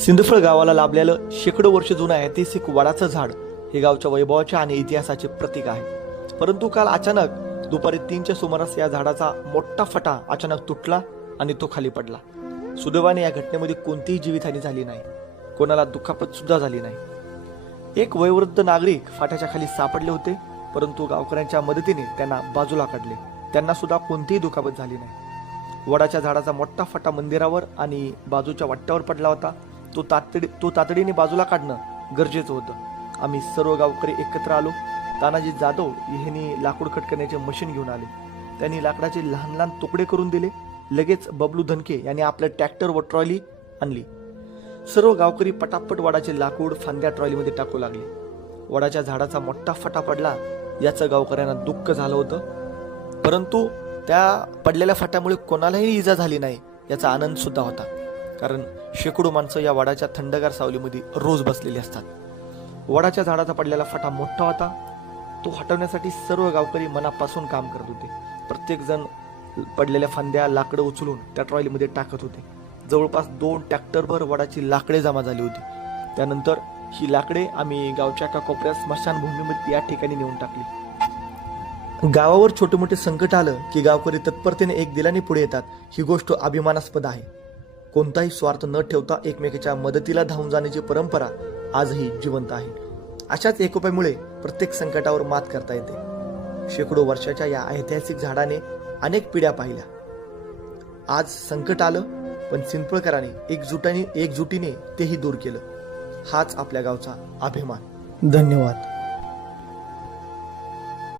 सिंदफळ गावाला लाभलेलं शेकडो वर्ष जुनं ऐतिहासिक वडाचं झाड हे गावच्या वैभवाचे आणि इतिहासाचे प्रतीक आहे. परंतु काल अचानक दुपारी 3च्या सुमारास या झाडाचा मोठा फटा अचानक तुटला आणि तो खाली पडला. सुदैवाने या घटनेमध्ये कोणतीही जीवितहानी झाली नाही, कोणाला दुखापत सुद्धा झाली नाही. एक वयोवृद्ध नागरिक फाट्याच्या खाली सापडले होते, परंतु गावकऱ्यांच्या मदतीने त्यांना बाजूला काढले. त्यांना सुद्धा कोणतीही दुखापत झाली नाही. वडाच्या झाडाचा मोठा फटा मंदिरावर आणि बाजूच्या वाट्यावर पडला होता. तो तातडीने बाजूला काढणं गरजेचं होतं. आम्ही सर्व गावकरी एकत्र आलो. तानाजी जाधव यांनी लाकूड कट करण्याचे मशीन घेऊन आले. त्यांनी लाकडाचे लहान लहान तुकडे करून दिले. लगेच बबलू धनके यांनी आपलं ट्रॅक्टर व ट्रॉली आणली. सर्व गावकरी पटापट वडाचे लाकूड फांद्या ट्रॉलीमध्ये टाकू लागले. वडाच्या झाडाचा मोठा फटा पडला याचं गावकऱ्यांना दुःख झालं होतं, परंतु त्या पडलेल्या फटामुळे कोणालाही इजा झाली नाही याचा आनंद सुद्धा होता. कारण शेकडो माणसं या वडाच्या थंडगार सावलीमध्ये रोज बसलेली असतात. वडाच्या झाडाचा पडलेला फटा मोठा होता. तो हटवण्यासाठी सर्व गावकरी मनापासून काम करत होते. प्रत्येक जण पडलेल्या फांद्या लाकडं उचलून त्या ट्रॉलीमध्ये टाकत होते. जवळपास 2 ट्रॅक्टरभर वडाची लाकडे जमा झाली होती. त्यानंतर ही लाकडे आम्ही गावच्या एका कोपऱ्यात स्मशानभूमीमध्ये या ठिकाणी नेऊन टाकली. गावावर छोटे मोठे संकट आलं की गावकरी तत्परतेने एक दिलाने पुढे येतात. ही गोष्ट अभिमानास्पद आहे. कोणताही स्वार्थ न ठेवता एकमेकाच्या मदतीला धावून जाण्याची परंपरा आजही जिवंत आहे. अशाच एकोप्यामुळे प्रत्येक संकटावर मात करता येते. शेकडो वर्षाच्या या ऐतिहासिक झाडाने अनेक पिढ्या पाहिल्या. आज संकट आलं, पण सिंदफळकरांनी एकजुटीने तेही दूर केलं. हाच आपल्या गावचा अभिमान. धन्यवाद.